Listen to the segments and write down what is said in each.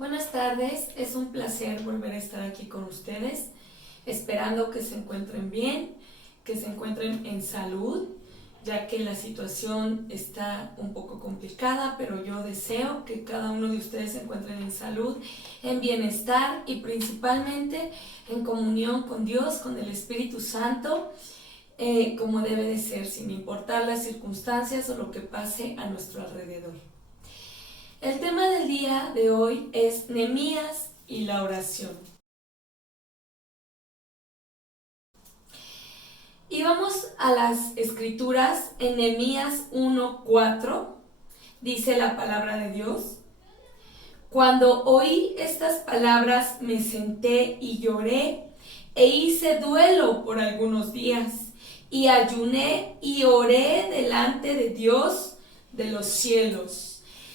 Buenas tardes, es un placer volver a estar aquí con ustedes, esperando que se encuentren bien, que se encuentren en salud, ya que la situación está un poco complicada, pero yo deseo que cada uno de ustedes se encuentren en salud, en bienestar y principalmente en comunión con Dios, con el Espíritu Santo, como debe de ser, sin importar las circunstancias o lo que pase a nuestro alrededor. El tema del día de hoy es Nehemías y la oración. Y vamos a las escrituras en Nehemías 1:4, dice la palabra de Dios. Cuando oí estas palabras me senté y lloré e hice duelo por algunos días y ayuné y oré delante de Dios de los cielos.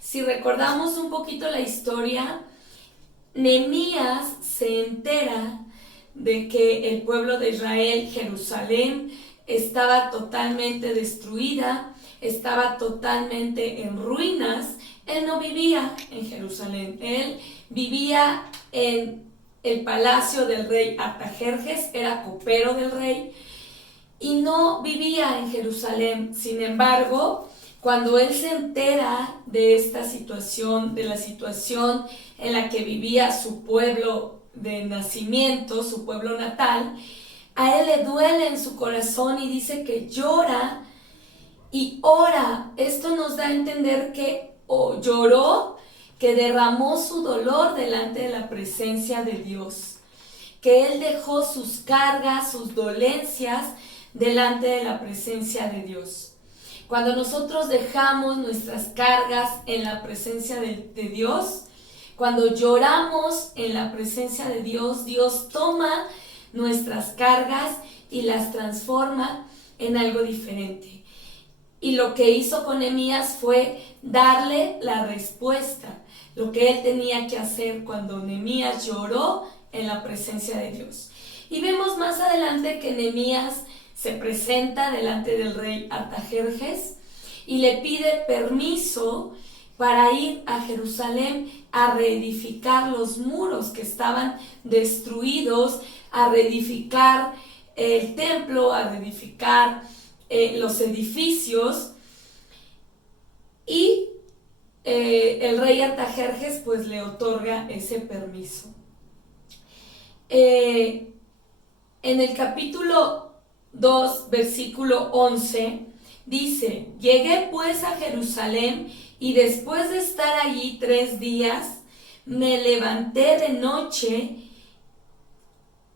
Si recordamos un poquito la historia, Nehemías se entera de que el pueblo de Israel, Jerusalén, estaba totalmente destruida, estaba totalmente en ruinas. Él no vivía en Jerusalén, él vivía en el palacio del rey Artajerjes, era copero del rey y no vivía en Jerusalén. Sin embargo, cuando él se entera de esta situación, de la situación en la que vivía su pueblo de nacimiento, su pueblo natal, a él le duele en su corazón y dice que llora y ora. Esto nos da a entender que lloró, que derramó su dolor delante de la presencia de Dios, que él dejó sus cargas, sus dolencias delante de la presencia de Dios. Cuando nosotros dejamos nuestras cargas en la presencia de Dios, cuando lloramos en la presencia de Dios, Dios toma nuestras cargas y las transforma en algo diferente. Y lo que hizo con Nehemías fue darle la respuesta, lo que él tenía que hacer cuando Nehemías lloró en la presencia de Dios. Y vemos más adelante que Nehemías se presenta delante del rey Artajerjes y le pide permiso para ir a Jerusalén a reedificar los muros que estaban destruidos, a reedificar el templo, a reedificar los edificios. Y el rey Artajerjes pues le otorga ese permiso. En el capítulo 2, versículo 11, dice: llegué pues a Jerusalén y después de estar allí 3 días, me levanté de noche,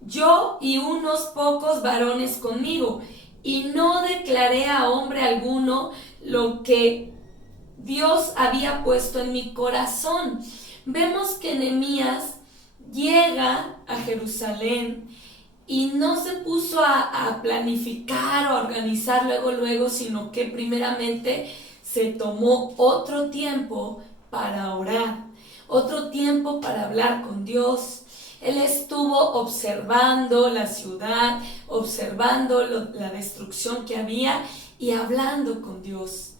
yo y unos pocos varones conmigo, y no declaré a hombre alguno lo que Dios había puesto en mi corazón. Vemos que Nehemías llega a Jerusalén y no se puso a planificar o a organizar luego, sino que primeramente se tomó otro tiempo para orar, otro tiempo para hablar con Dios. Él estuvo observando la ciudad, observando la destrucción que había y hablando con Dios,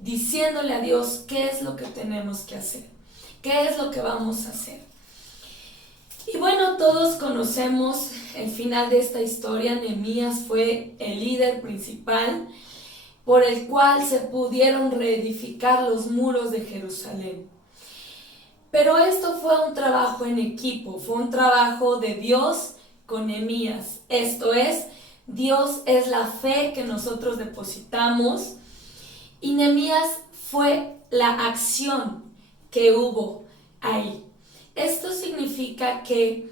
diciéndole a Dios qué es lo que tenemos que hacer, qué es lo que vamos a hacer. Y bueno, todos conocemos el final de esta historia. Nehemías fue el líder principal por el cual se pudieron reedificar los muros de Jerusalén. Pero esto fue un trabajo en equipo, fue un trabajo de Dios con Nehemías. Esto es, Dios es la fe que nosotros depositamos y Nehemías fue la acción que hubo ahí. Esto significa que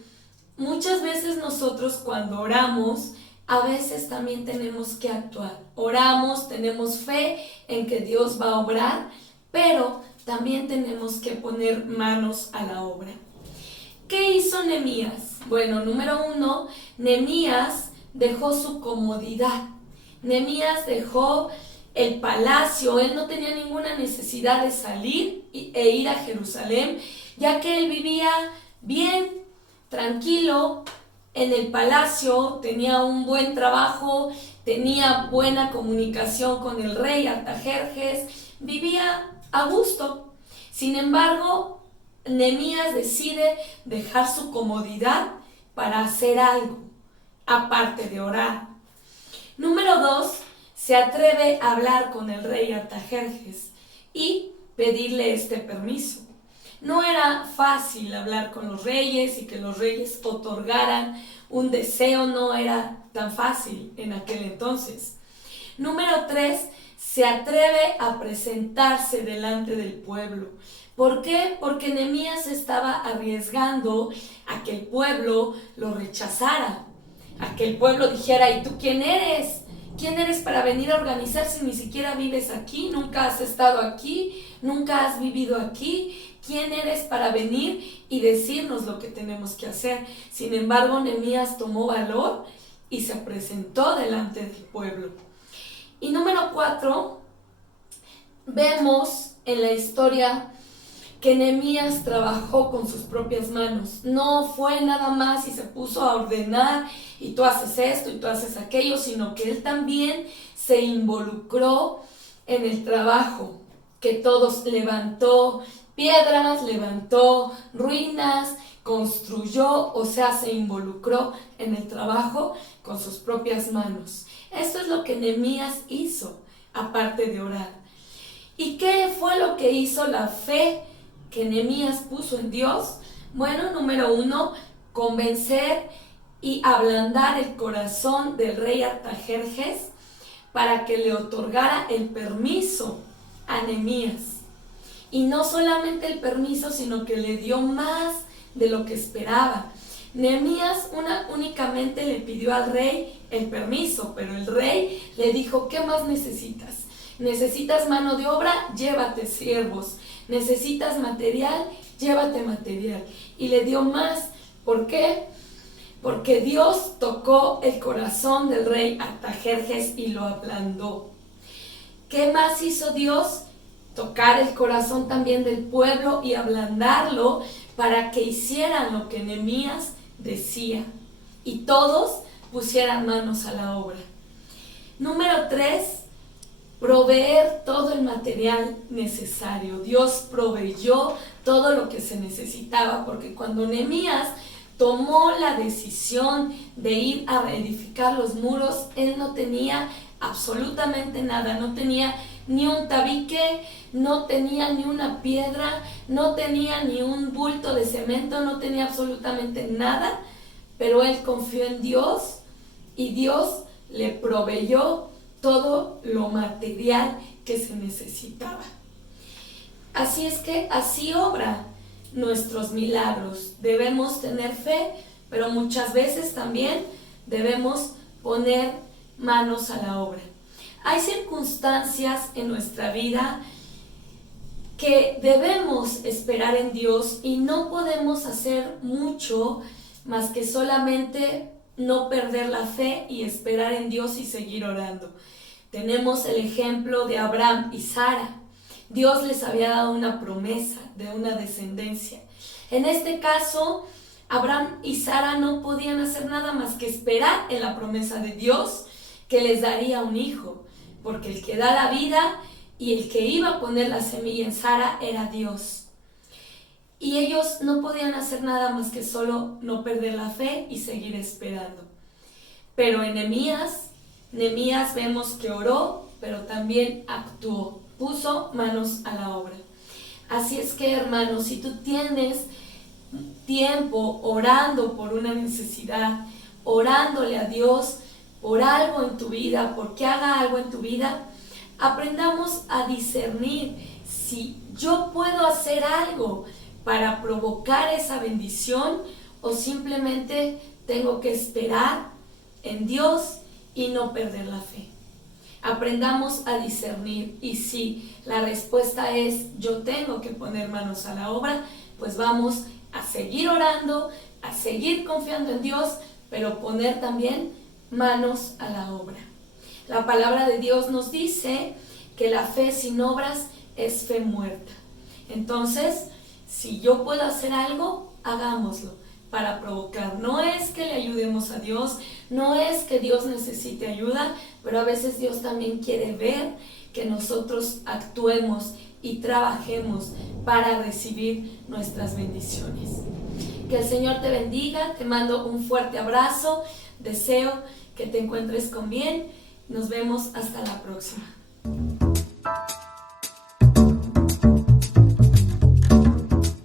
muchas veces nosotros cuando oramos, a veces también tenemos que actuar. Oramos, tenemos fe en que Dios va a obrar, pero también tenemos que poner manos a la obra. ¿Qué hizo Nehemías? Bueno, número 1, Nehemías dejó su comodidad. Nehemías dejó el palacio, él no tenía ninguna necesidad de salir e ir a Jerusalén, ya que él vivía bien, tranquilo, en el palacio, tenía un buen trabajo, tenía buena comunicación con el rey Artajerjes, vivía a gusto. Sin embargo, Nehemías decide dejar su comodidad para hacer algo, aparte de orar. Número 2, se atreve a hablar con el rey Artajerjes y pedirle este permiso. No era fácil hablar con los reyes y que los reyes otorgaran un deseo, no era tan fácil en aquel entonces. Número 3, se atreve a presentarse delante del pueblo. ¿Por qué? Porque Nehemías estaba arriesgando a que el pueblo lo rechazara, a que el pueblo dijera: ¿y tú quién eres? ¿Quién eres para venir a organizar si ni siquiera vives aquí? ¿Nunca has estado aquí? ¿Nunca has vivido aquí? ¿Quién eres para venir y decirnos lo que tenemos que hacer? Sin embargo, Nehemías tomó valor y se presentó delante del pueblo. Y número 4, vemos en la historia que Nehemías trabajó con sus propias manos. No fue nada más y se puso a ordenar y tú haces esto y tú haces aquello, sino que él también se involucró en el trabajo, que todos levantó piedras, levantó ruinas, construyó, o sea, se involucró en el trabajo con sus propias manos. Esto es lo que Nehemías hizo, aparte de orar. ¿Y qué fue lo que hizo la fe que Nehemías puso en Dios? Bueno, número 1, convencer y ablandar el corazón del rey Artajerjes para que le otorgara el permiso a Nehemías. Y no solamente el permiso, sino que le dio más de lo que esperaba. Nehemías únicamente le pidió al rey el permiso, pero el rey le dijo: ¿qué más necesitas? ¿Necesitas mano de obra? Llévate siervos. ¿Necesitas material? Llévate material. Y le dio más. ¿Por qué? Porque Dios tocó el corazón del rey Artajerjes y lo ablandó. ¿Qué más hizo Dios? Tocar el corazón también del pueblo y ablandarlo para que hicieran lo que Nehemías decía y todos pusieran manos a la obra. Número 3, proveer todo el material necesario. Dios proveyó todo lo que se necesitaba, porque cuando Nehemías tomó la decisión de ir a reedificar los muros, él no tenía absolutamente nada, no tenía ni un tabique, no tenía ni una piedra, no tenía ni un bulto de cemento, no tenía absolutamente nada, pero él confió en Dios y Dios le proveyó todo lo material que se necesitaba. Así es que así obra nuestros milagros. Debemos tener fe, pero muchas veces también debemos poner manos a la obra. Hay circunstancias en nuestra vida que debemos esperar en Dios y no podemos hacer mucho más que solamente no perder la fe y esperar en Dios y seguir orando. Tenemos el ejemplo de Abraham y Sara. Dios les había dado una promesa de una descendencia. En este caso, Abraham y Sara no podían hacer nada más que esperar en la promesa de Dios que les daría un hijo, porque el que da la vida y el que iba a poner la semilla en Sara era Dios. Y ellos no podían hacer nada más que solo no perder la fe y seguir esperando. Pero en Nehemías vemos que oró, pero también actuó, puso manos a la obra. Así es que, hermanos, si tú tienes tiempo orando por una necesidad, orándole a Dios por algo en tu vida, porque haga algo en tu vida, aprendamos a discernir si yo puedo hacer algo para provocar esa bendición o simplemente tengo que esperar en Dios y no perder la fe. Aprendamos a discernir, y si la respuesta es yo tengo que poner manos a la obra, pues vamos a seguir orando, a seguir confiando en Dios, pero poner también manos a la obra. La palabra de Dios nos dice que la fe sin obras es fe muerta. Entonces, si yo puedo hacer algo, hagámoslo para provocar. No es que le ayudemos a Dios, no es que Dios necesite ayuda, pero a veces Dios también quiere ver que nosotros actuemos y trabajemos para recibir nuestras bendiciones. Que el Señor te bendiga, te mando un fuerte abrazo, deseo que te encuentres con bien. Nos vemos hasta la próxima.